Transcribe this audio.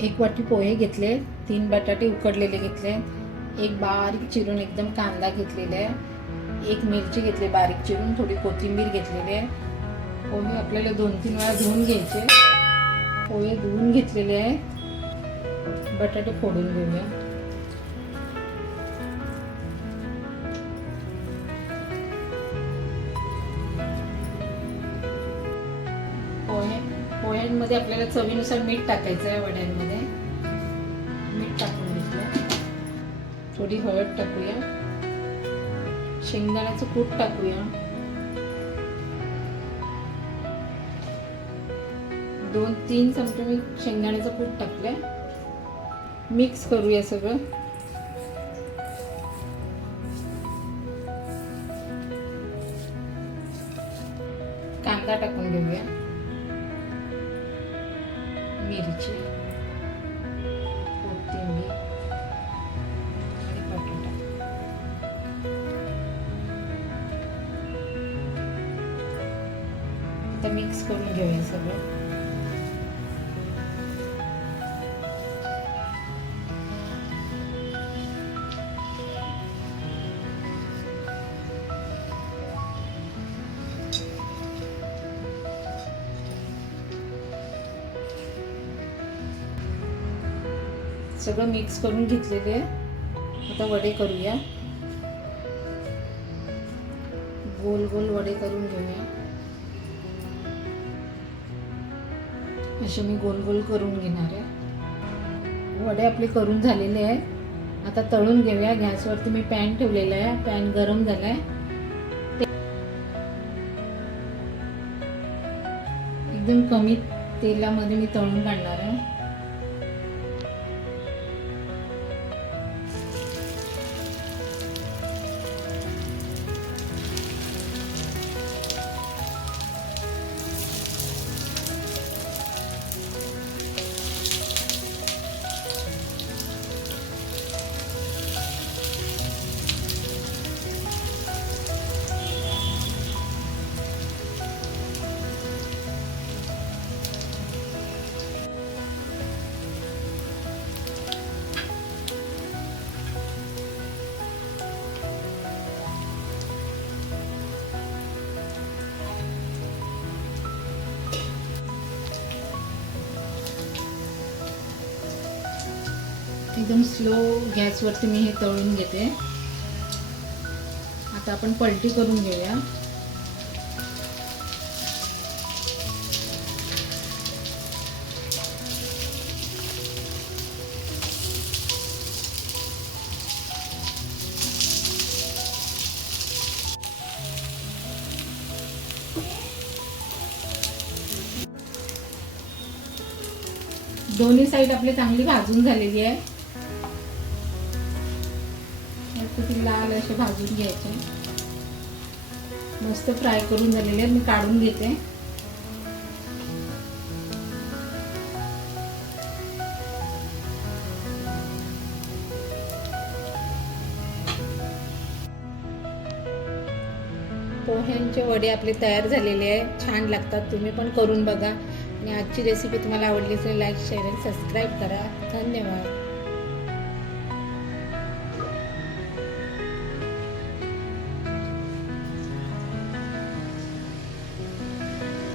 एक वाटी पोहे घेतले, 3 बटाटे उकडलेले घेतले, एक बारीक चिरून एकदम कांदा घेतलेला आहे, एक मिरची घेतली बारीक चिरून, थोडी कोथिंबीर घेतलेली आहे. पोहे आपल्याला 2-3 वेळा धुवून घ्यायचे. पोहे धुवून घेतलेले आहेत. बटाटे फोडून घेऊया. पोह्यांमध्ये आपल्याला चवीनुसार मीठ टाकायचं आहे. वड्यांमध्ये मीठ टाकून घेतलं. थोडी हळद टाकूया. शेंगदाण्याचं कूट टाकूया. 2-3 चमचे मी शेंगदाण्याचं कूट टाकलंय. मिक्स करूया सगळं. कांदा टाकून घेऊया, मिरची, कोथिंबीर आणि बटाटा. आता मिक्स करून घेऊया सगळं. सगळं मिक्स करून घेतलेले आहे. आता वडे करूया. गोल गोल वडे करून घेऊया. असे मी गोल गोल करून घेणार आहे. वडे आपले करून झालेले आहे. आता तळून घेऊया. गॅसवरती मी पॅन ठेवलेला आहे. पॅन गरम झालाय. एकदम कमी तेलामध्ये मी तळून काढणार आहे. एकदम स्लो गॅसवरती मी हे तळून घेते. आता आपण पलटी करून घेऊया. दोन्ही साईड आपली चांगली भाजून झालेली आहे. ती लाल असे भाजून घ्यायचे. मस्त फ्राय करून झालेले मी काढून घेते. पोह्यांचे वडे आपले तयार झालेले आहे. छान लागतात. तुम्ही पण करून बघा. आणि आजची रेसिपी तुम्हाला आवडली असेल लाईक शेअर आणि सबस्क्राईब करा. धन्यवाद.